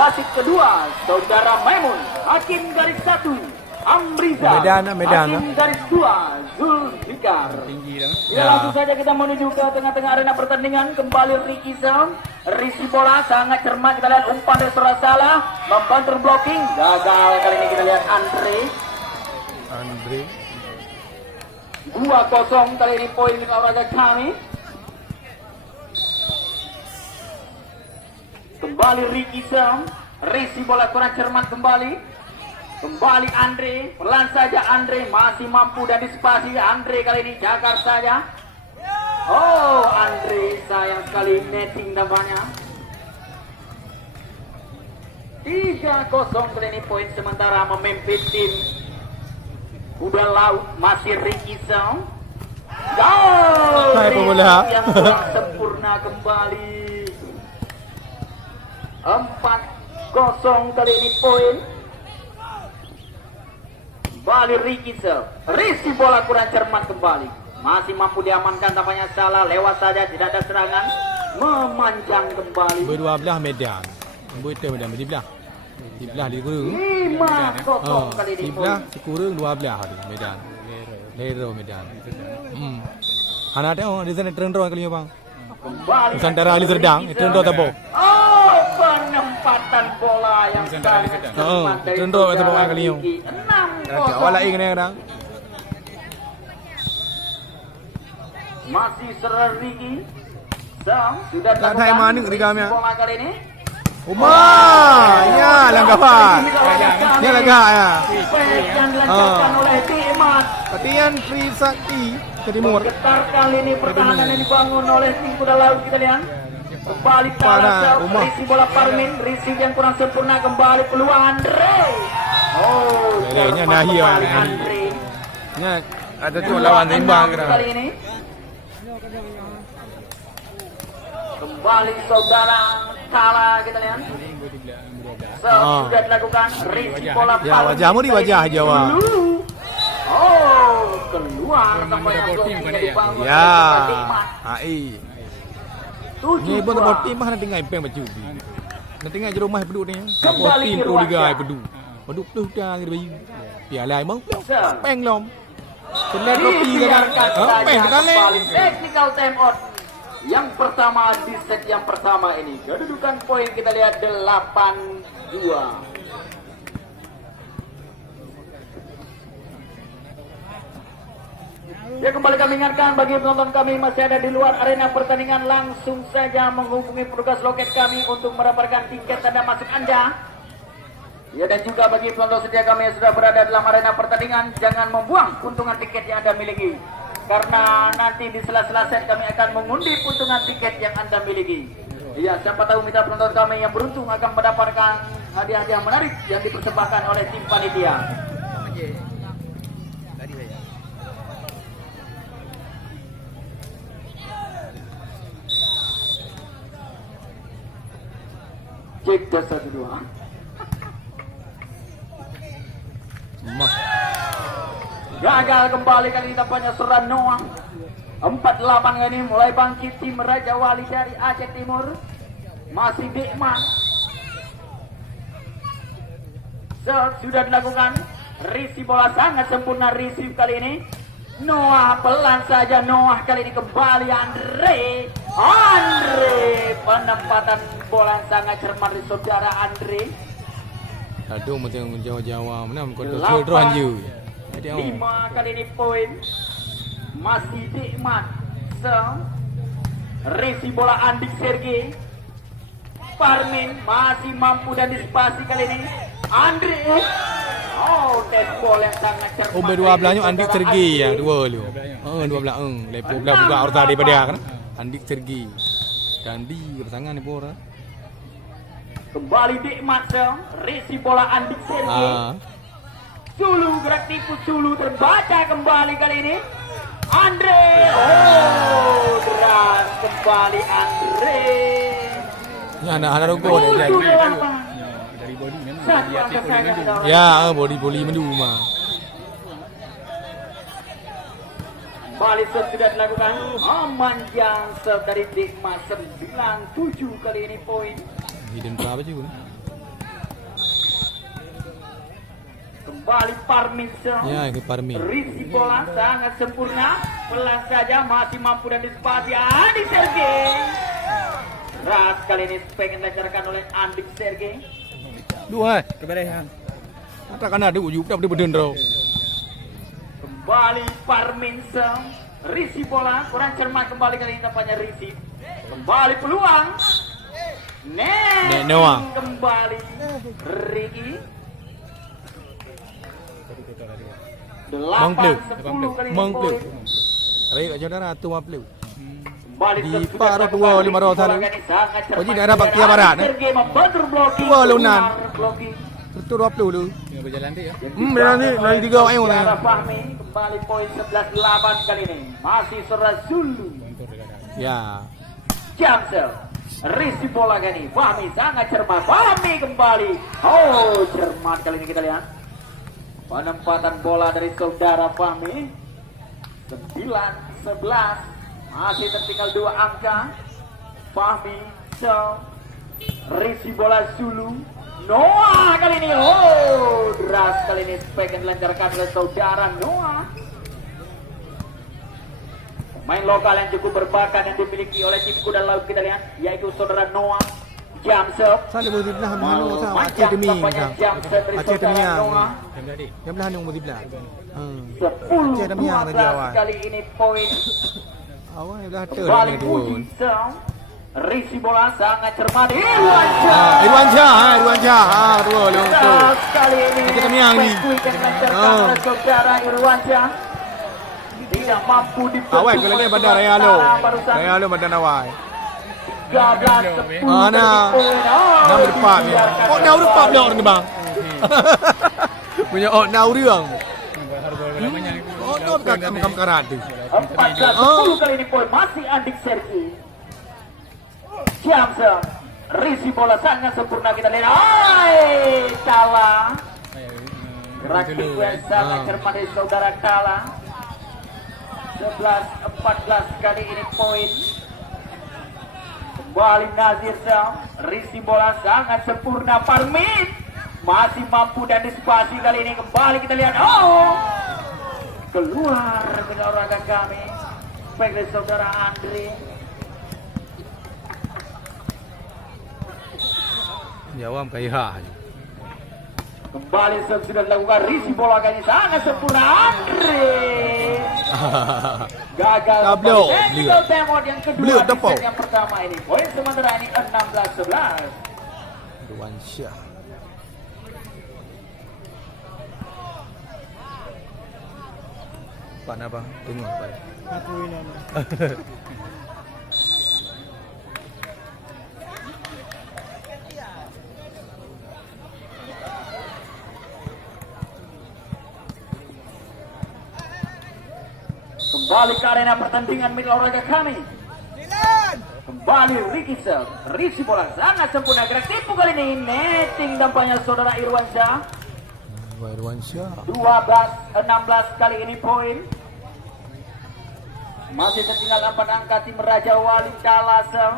Wasit kedua, Saudara Maimun. Hakim garis 1, Amriza. Medan. Hakim garis 2, Zulfikar. Ya, langsung saja kita menuju ke tengah-tengah arena pertandingan. Kembali Ricky Sam. Risi bola sangat cermat, kita lihat umpan dari salah, membantu blocking, gagal. Kali ini kita lihat Andre 2-0 kali ini poin untuk olahraga kami. Kembali Ricky Sam, Risi bola kurang cermat kembali Andre, pelan saja Andre, masih mampu dan disipasi Andre kali ini, jaga saja. Oh, Andre sayang sekali netting tampaknya. 3-0 kali ini poin sementara memimpin tim Kuda Laut masih Ricky Sam. Yang kurang sempurna kembali. 4-0 kali ini poin. Kembali Ricky Sam. Risi bola kurang cermat kembali. Masih mampu diamankan tampaknya salah, lewat saja, tidak ada serangan. Memanjang kembali. Berdua Medan. Betul Medan belah. Di belah di kurung. 5-0 kali ini. Di belah kurung 12 hari Medan. Lero Medan. Anak tengok di sana turun kali bang. Kembali Nusantara Ali Serdang, turun tabo. Oh, penempatan bola yang sangat cermat dari turun tabo kali ini. 6-0. Awal lagi kena kadang. Masih serar Ricky Sam sudah Tak ada mana rigamnya. bola kali ini. Ya langgapan. Ya langgar ya. Yang dilancarkan oleh Dimas. Latihan Free Sakti ke timur. Getar kali ini pertahanan yang dibangun oleh tim Kuda Laut kita lihat. Kembali Pada rumah. Risi bola Parmin, Risi yang kurang sempurna kembali peluang Andre. Oh, Nya Nahia. Andre. Nya ada tu lawan timbang kali ini. Kembali saudara Kala kita lihat. Sudah dilakukan Risi bola Ya wajahmu di wajah Jawa. Oh, keluar tampaknya dibangun. Ya. Ai. Ni pun tempat 7-2. tim mana tinggal peng baju. Nanti ngaj rumah peduk ni. Apa Kembali tim ke Pro Liga Rwanda. peduk. Peduk tu dah gitu bayi. Piala emang peng lom. Kena kopi kan. Peng kali. Kembali technical time out. Yang pertama di set yang pertama ini. Kedudukan poin kita lihat 8-2. Ya, kembali kami ingatkan bagi penonton kami masih ada di luar arena pertandingan, langsung saja menghubungi petugas loket kami untuk mendapatkan tiket tanda masuk Anda. Ya, dan juga bagi penonton setia kami yang sudah berada dalam arena pertandingan, jangan membuang keuntungan tiket yang Anda miliki. Karena nanti di sela-sela set kami akan mengundi keuntungan tiket yang Anda miliki. Ya, siapa tahu mitra penonton kami yang beruntung akan mendapatkan hadiah-hadiah menarik yang dipersembahkan oleh tim panitia. Cek dah 1-2. Gagal kembali kali ini tampaknya seran Noah. 4-8 kali ini mulai bangkit tim Raja Wali dari Aceh Timur. Masih Dikman. Sudah dilakukan. Risi bola sangat sempurna Risi kali ini. Noah pelan saja, Noah kali ini kembali Andre penempatan bola sangat cermat di saudara Andre. Aduh macam Jawa-Jawa mana kau tu anju. 5 kali ini poin masih Dikmat. Risi bola Andik Sergei. Parmin masih mampu dan disipasi kali ini Andre. Oh, dead ball yang sangat cermat. Oh, berdua belahnya Andik Sergi ya, dua lu. Dua belah lepo belah buka orta daripada dia kan. Andik Sergi. Dandi bertangan ni pora. Kembali Dikmat Risi bola Andik Sergi. Sulu gerak tipu Sulu terbaca kembali kali ini. Andre. Oh, deras kembali Andre. Ya anak-anak rokok dia jadi. Dari body memang Satu dia angka tipu sayang dengan kita. Ya, body mendu mah. Kembali sudah dilakukan. Memanjang dari Dikmat 9-7 kali ini poin. Hidden apa je pun. Kembali Parminso. Ya, ini Parmi. Risi bola sangat sempurna. Pelan saja masih mampu dan disepati Andik Sergei. Ras kali ini pengen dilancarkan oleh Andik Sergei. Dua. Keberehan. Katakan ada ujuk tak beden bro. Kembali Parminso. Risi bola kurang cermat kembali kali ini tampaknya Risi. Kembali peluang. Noah. Kembali Ricky. 8-10 kali ini Mengklub. poin. Rai kat saudara tu mapleu. Kembali Di tersudah Paro lakukan dua, Risi 500 bola sana. kali ini sangat cermat. Oh, di daerah Baktia Barat, Sergei membantu blocking. Dua lunan. keluar blocking. Tertu 20 lu. Yang berjalan dia. Benar ni dari 3 ayo Tiara lah. Fahmi kembali poin 11-8 kali ini. Masih Sora Zulu. Kontor dekat. Ya. Jamsel. Risi bola kali ini. Fahmi sangat cermat. Fahmi kembali. Oh, cermat kali ini kita lihat. Penempatan bola dari saudara Fahmi. 9-11. Masih tertinggal 2 angka. Fahmi, Risi bola Zulu. Noah kali ini. Oh, deras kali ini pengen dilancarkan oleh saudara Noah. Pemain lokal yang cukup berbakat yang dimiliki oleh tim kuda laut kita lihat, yaitu saudara Noah Jamsel. Saya boleh belah mana sah Aceh Macam demi tampaknya sah. Jamsel dari Aceh saudara demi Noah. Yang tadi. Yang belah yang boleh belah. 10-12 kali ini poin. Awal belah ter Balik ni dua. Puji Sel. Risi bola sangat cermat. Irwansyah. Irwan Shah, dua lu tu. Deras kali ini. Kita temiang ni. Quick yang dilancarkan oleh saudara Irwansyah. Tidak mampu ditutup. Awal kalau ni pada Raya Lo. Raya Lo pada awal. 13-10 Mana? Nak berdepan ni. Oh, nak berdepan dia orang ni bang. Punya nak uriang. Harga banyak. Oh, tu makam karat tu. 14-10 kali ini poin. Masih Andik Sergi. Jamsel. Risi bola sangat sempurna kita lihat. Hai, Kala. Gerak yang sangat cermat dari saudara Kala. 11-14 kali ini poin. Kembali Nazir Sel. Risi bola sangat sempurna. Parmin masih mampu dan disipasi kali ini. Kembali kita lihat. Oh, keluar dari olahraga kami. Baik dari saudara Andre. Jawab kaya. Kembali sudah dilakukan Risi bola kali ini sangat sempurna. Andre gagal. Tablo. Technical timeout yang kedua Beliau di tepau. set yang pertama ini. Poin sementara ini 16-11. Irwan Shah. Pak apa? Tengok Pak. Aku ini. Kembali ke arena pertandingan milik olahraga kami. Kembali Ricky Sel. Risi bola sangat sempurna. Gerak tipu kali ini. Netting tampaknya saudara Irwansyah. Irwan Shah. 12-16 kali ini poin. Masih tertinggal 4 angka tim Raja Wali Kalasem.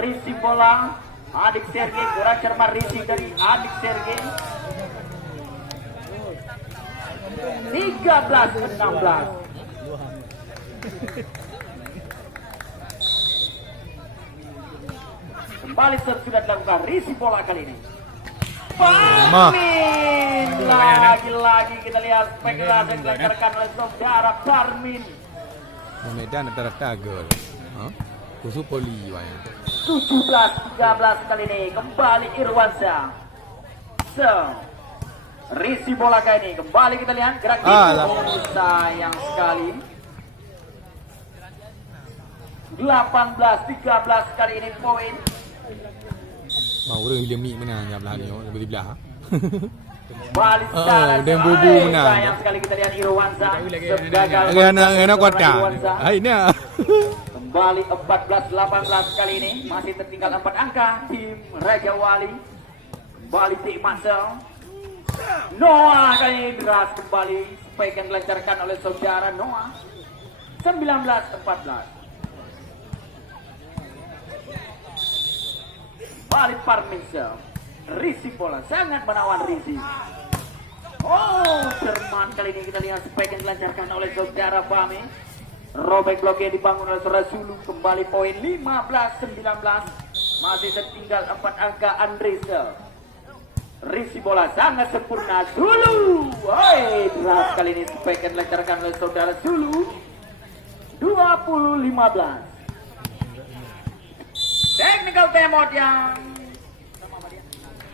Risi bola Andik Sergei. Gerak cermat Risi dari Andik Sergei. 13-16. Kembali sudah dilakukan Risi bola kali ini. Parmin lagi-lagi kita lihat spekulasi yang dilancarkan oleh saudara Parmin. Medan antara Tagol. Ha? Khusus poli wayang. 17-13 kali ini kembali Irwansyah. Risi bola kali ini kembali kita lihat gerak itu. Oh, sayang sekali. 18-13 kali ini poin. Mau orang William ni mana yang belah ni? Lebih belah. Balik secara dan bubu menang. sayang sekali kita lihat Irwansyah gagal. Anak kota. Hai ni. Kembali 14-18 kali ini masih tertinggal 4 angka tim Raja Wali. Kembali Tik Marcel. Noah kali ini deras kembali yang dilancarkan oleh saudara Noah. 19-14. Balik Parminso. Risi bola sangat menawan Risi. Oh, Jerman kali ini kita lihat spek yang dilancarkan oleh saudara Fahmi. Robek blok yang dibangun oleh saudara Zulu. Kembali poin 15-19. Masih tertinggal 4 angka Andresa. Risi bola sangat sempurna Zulu. Woi, deras kali ini spek yang dilancarkan oleh saudara Zulu. 20-15. Technical timeout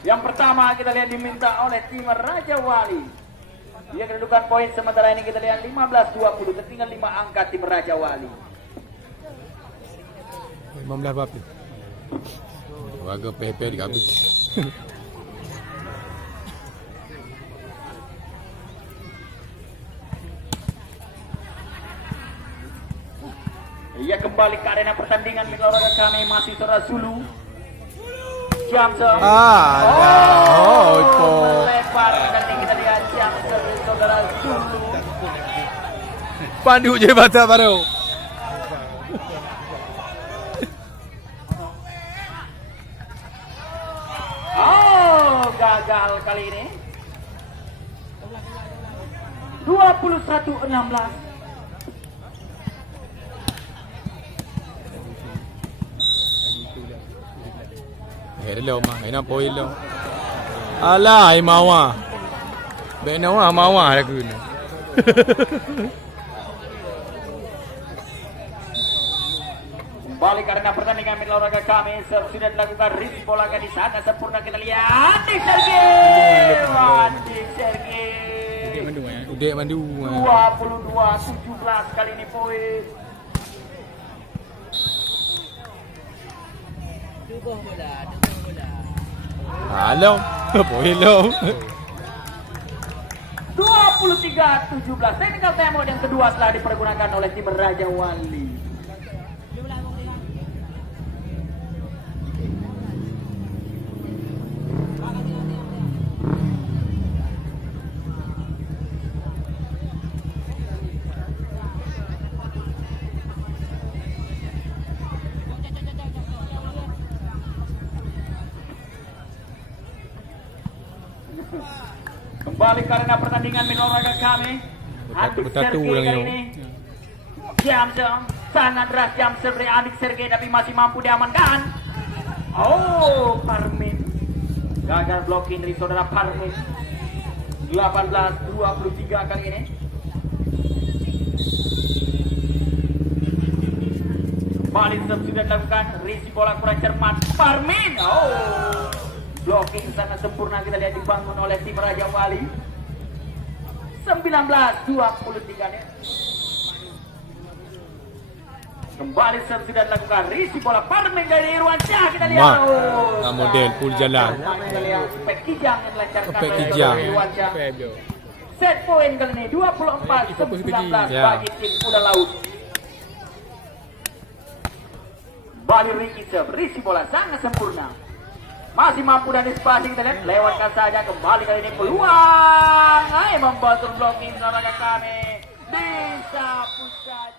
yang pertama kita lihat diminta oleh tim Raja Wali. Dia kedudukan poin sementara ini kita lihat 15-20, tertinggal 5 angka tim Raja Wali. 15 berapa? Warga PP dikabis. Ia kembali ke arena pertandingan mitra olahraga kami masih saudara Zulu. Jamser. Melempar dan kita lihat Jamser saudara Zulu. Pandu je bata baru. Oh, gagal kali ini. 21-16. Hello mah, ina poin lo. Alah, ai mawa. Bena wa mawa lah guna. Kembali karena pertandingan mitra olahraga kami sudah dilakukan ris bola di sana sempurna kita lihat Andik Sergei. Udek mandu. 22-17 kali ini poin. Halo, poin lo. 23-17. Technical timeout yang kedua telah dipergunakan oleh tim Raja Wali. Kembali karena pertandingan mitra olahraga kami. Andik Sergei kali ini. Jamser sangat deras Jamser dari Andik Sergei tapi masih mampu diamankan. Oh, Parmin gagal blocking dari saudara Parmin. 18-23 kali ini. Balik sudah dilakukan. Risi bola kurang cermat. Parmin. Oh, blocking sangat sempurna kita lihat dibangun oleh tim Raja Wali. 19-23 nih. Kembali sudah dilakukan risi bola Parmin dari Irwansyah kita lihat. Nah, model full jalan. Kita lihat spek kijang yang dilancarkan Spek oleh kijang. Irwansyah. Set point kali ini 24-19 bagi tim Kuda Laut. Bali Ricky serve, risi bola sangat sempurna. Masih mampu dan dispasi kita lihat lewatkan saja kembali kali ini peluang. Membantu blocking olahraga kami. Disapu saja.